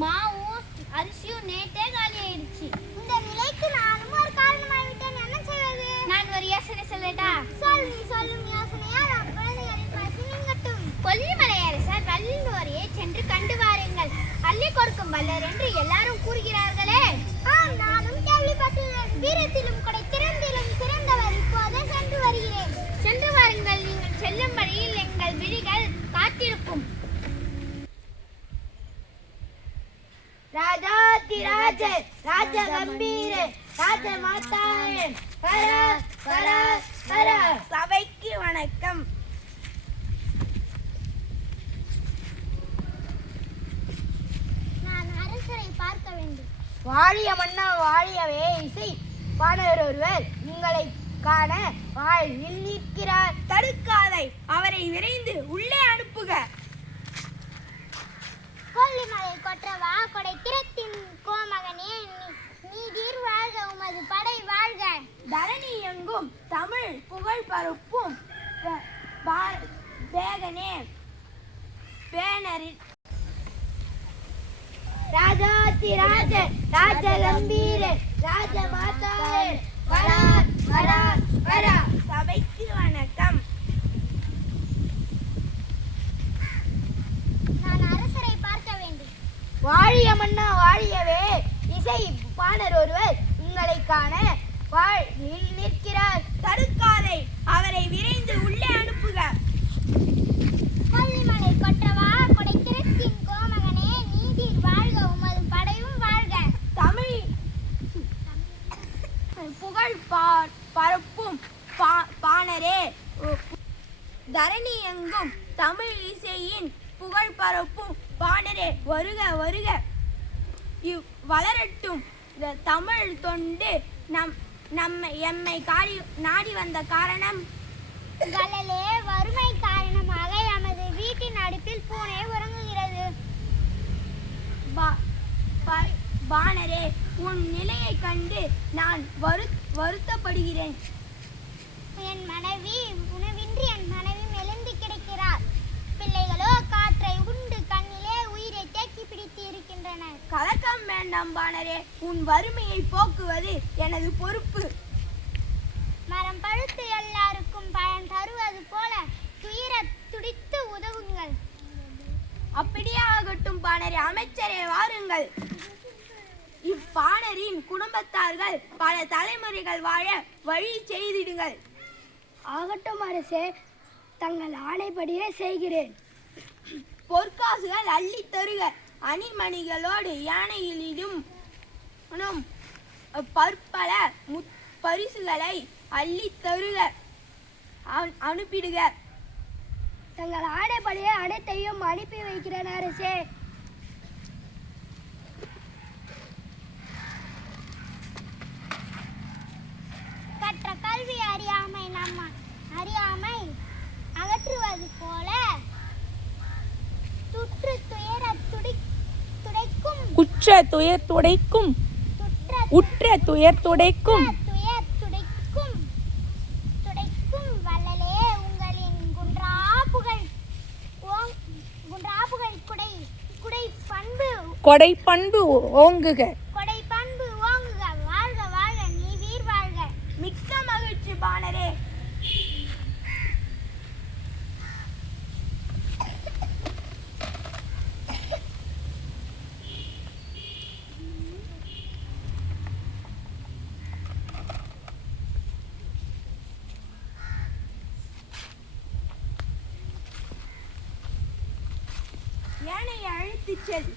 மாவும் அரிசியும் நேற்றே காலி ஆயிடுச்சு. இந்த நிலைக்கு நானும் ஒரு காரணமாகிவிட்டேன். என்ன செய்வது? நான் ஒரு யோசனை சொல்லட்டா? சொல்லும் யோசனையால் குழந்தைகளின் பசி நீங்கட்டும். கொல்லிமலை அரசர் வல்லோரையை சென்று கண்டு வாருங்கள், அள்ளி கொடுக்கும் வல்லர் என்று எல்லாரும் கூறுகிறார்களே. நானும் கேள்விப்பட்டுள்ளேன். வீரத்திலும் கொடை திறந்திலும் சிறந்தவர். இப்போதே சென்று வருகிறேன். சென்று வாருங்கள். நீங்கள் செல்லும் வழியில் எங்கள் விழிகள் காத்திருக்கும். ராஜாதிராஜ ராஜ கம்பீர ராஜ மாதாவே ஹர ஹர ஹர. சபைக்கு வணக்கம். நான் அரசரை பார்க்க வேண்டும். வாழிய மன்னா வாழியவே. இசை பாணர் ஒருவர் உங்களை காண வாழ்வில் நிற்கிறார். தடுக்காதை, அவரை விரைந்து உள்ளே அனுப்புக. கொல்லிமலை கொற்றவா, கொடை திறத்தின் கோமகனே, நீதீர் வாழ்க, உமது படை வாழ்க. தரணி எங்கும் தமிழ் புகழ் பரப்பும் வேகனே பேனரில் ராஜாதிராஜ ராஜ கம்பீர ராஜ மாதாவே வர வர வர. சபைக்கு வணக்கம். நான் அரசரை பார்க்க வேண்டும். வாழிய மன்னா வாழியவே. இசை பாணர் ஒருவர் உங்களை காண வாழ்வில் நிற்கிறார். தடுக்காதை, அவரை விரைந்து உள்ளே அனுப்புக. கொல்லிமலை கொற்றவா, கொடை திறத்தின் கோமகனே, நீதீர் வாழ்க, உமது படையும் வாழ்க. தமிழ் புகழ் பரப்பும் பாணரே, தரணி எங்கும் தமிழ் இசையின் புகழ் பரப்பும் பாணரே, வருக வருக. வளரட்டும் தமிழ் தொண்டு. எம்மை நாடி வந்த காரணம் வள்ளலே, வறுமை காரணமாக எமது வீட்டின் அடுப்பில் பூனை உறங்குகிறது. பாணரே, உன் நிலையை கண்டு நான் வருத்தப்படுகிறேன். என் மனைவி உணவின்றி மெலிந்து கிடக்கிறார். பிள்ளைகளோ காற்றை உண்டு கண்ணிலே உயிரை தேக்கி பிடித்து இருக்கின்றனர். கலக்கம் வேண்டாம் பாணரே, உன் வறுமையை போக்குவது எனது பொறுப்பு. மரம் பழுத்து எல்லாருக்கும் பயன் தருவது போல துயர துடித்து உதவுங்கள். அப்படியே ஆகட்டும் பாணரே. அமைச்சரே வாருங்கள். இப்பாணரின் குடும்பத்தார்கள் பல தலைமுறைகள் வாழ வழி செய்திடுங்கள். ஆகட்டும் அரசே, தங்கள் ஆணைப்படியே செய்கிறேன். பொற்காசுகள் அள்ளி தருக. அணிமணிகளோடு யானையிலிடும் பற்பல பரிசுகளை அள்ளி தருக, அனுப்பிடுக. தங்கள் ஆணைப்படியே அனைத்தையும் அனுப்பி வைக்கிறேன் அரசே. கற்ற கல்வி அறியாமை அறியாமை அகற்றுவது போல உற்ற துயர் துடைக்கும் வள்ளலே, உங்களின் குன்றா புகழ் கொடை பண்பு ஓங்குக. வாழ்க வாழ்க, நீ வீர் வாழ்க. மிக்க மகிழ்ச்சி பாணரே. யானையை அழைத்துச் செல்.